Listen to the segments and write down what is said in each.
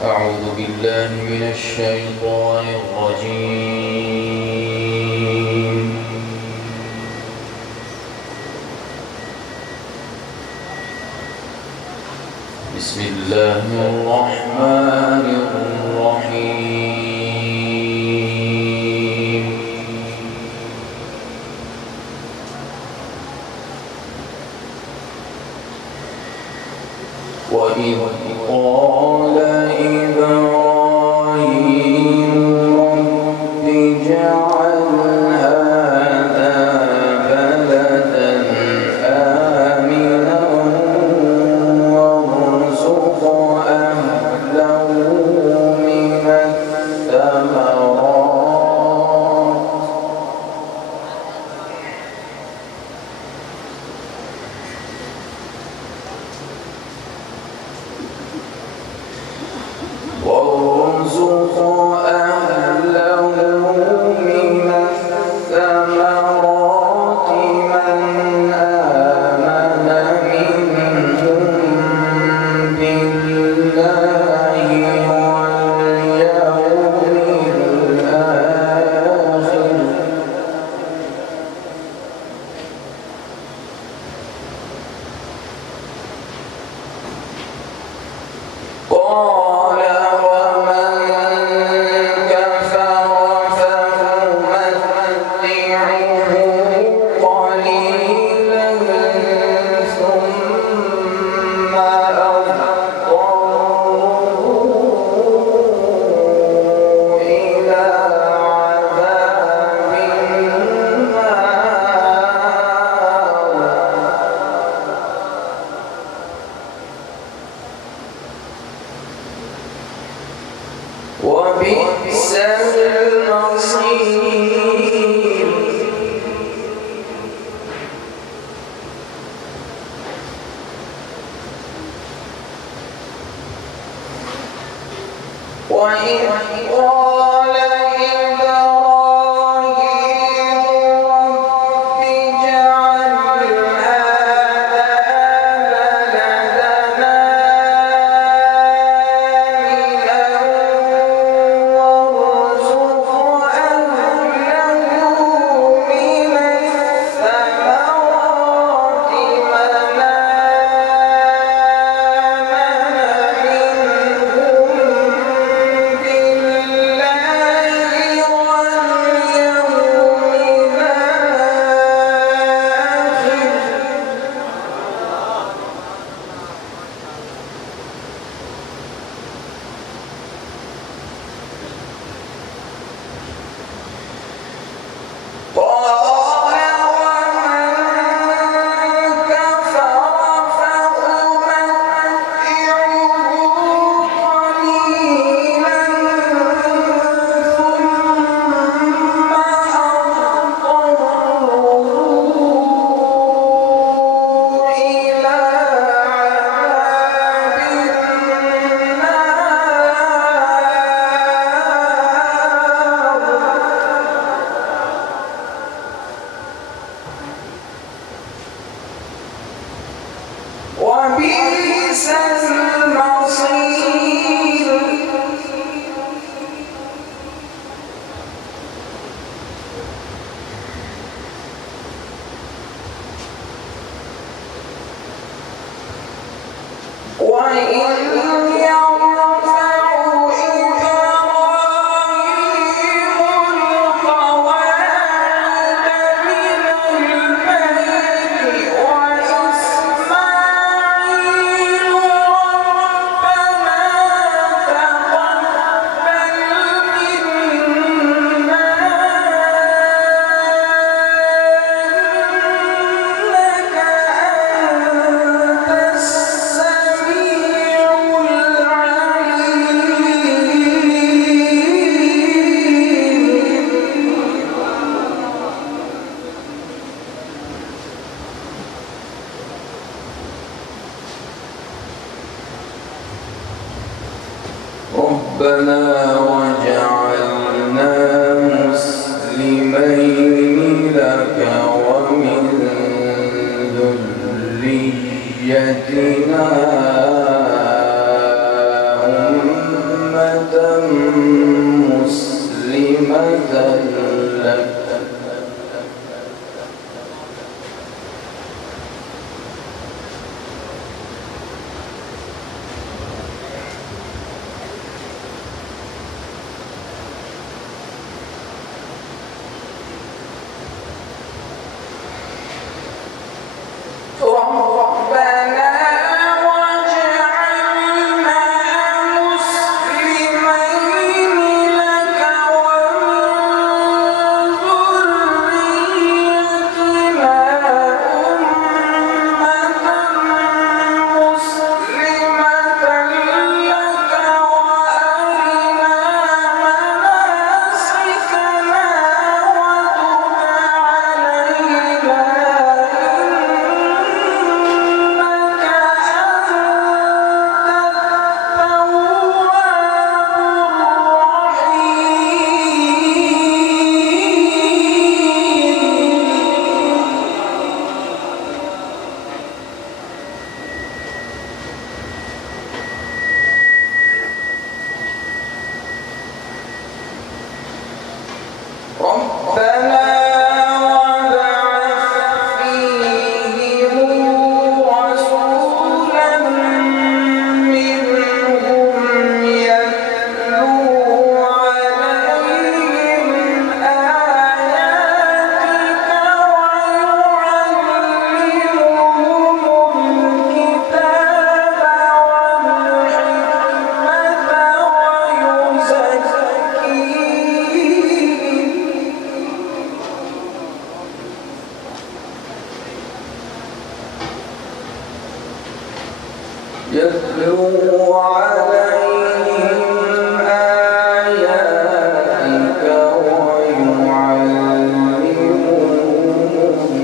أعوذ بالله من الشيطان الرجيم. بسم الله الرحمن الرحيم. وإذ قال إبراهيم رب اجعل هذا بلدا آمنا وارزق أهله من الثمرات من آمن منهم بالله واليوم الآخر قال ومن كفر فأمتعه قليلا ثم أضطره إلى عذاب النار وبئس المصير. وإذ قال إبراهيم رب اجعل هذا بلدنا آمنا وارزق أهله من الثمرات من وبئس المصير. وإذ يرفع إبراهيم القواعد من البيت وإسماعيل ربنا تقبل منا إنك أنت السميع ربنا وجعلنا مسلمين لك ومن ذريتنا أمة يتلو عليهم آياتك ويعلمهم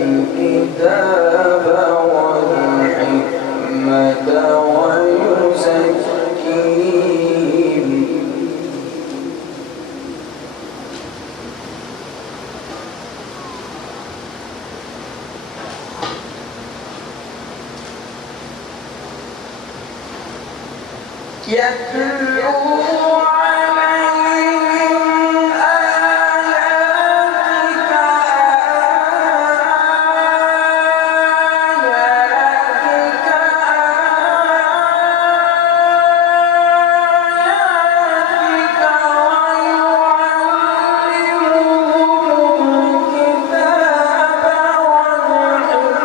الكتاب والحكمة ويزكيهم يتلو عليهم آياتك ويعلمهم الكتاب والحكمة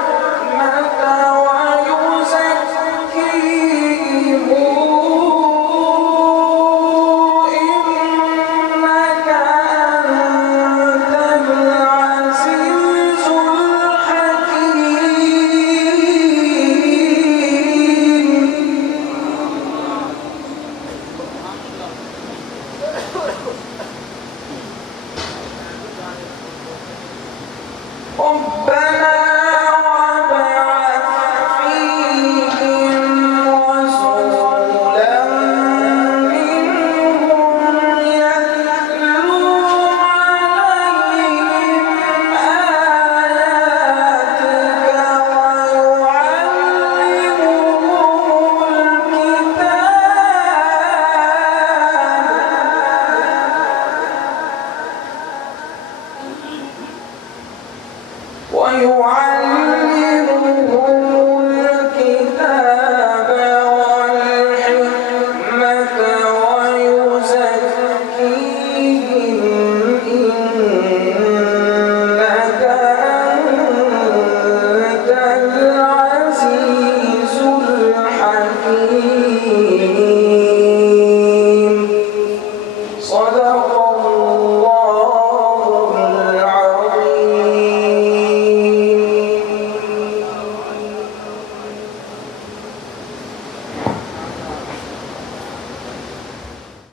ربنا وابعث فيهم رسولا منهم يتلو عليهم آياتك ويعلمهم الكتاب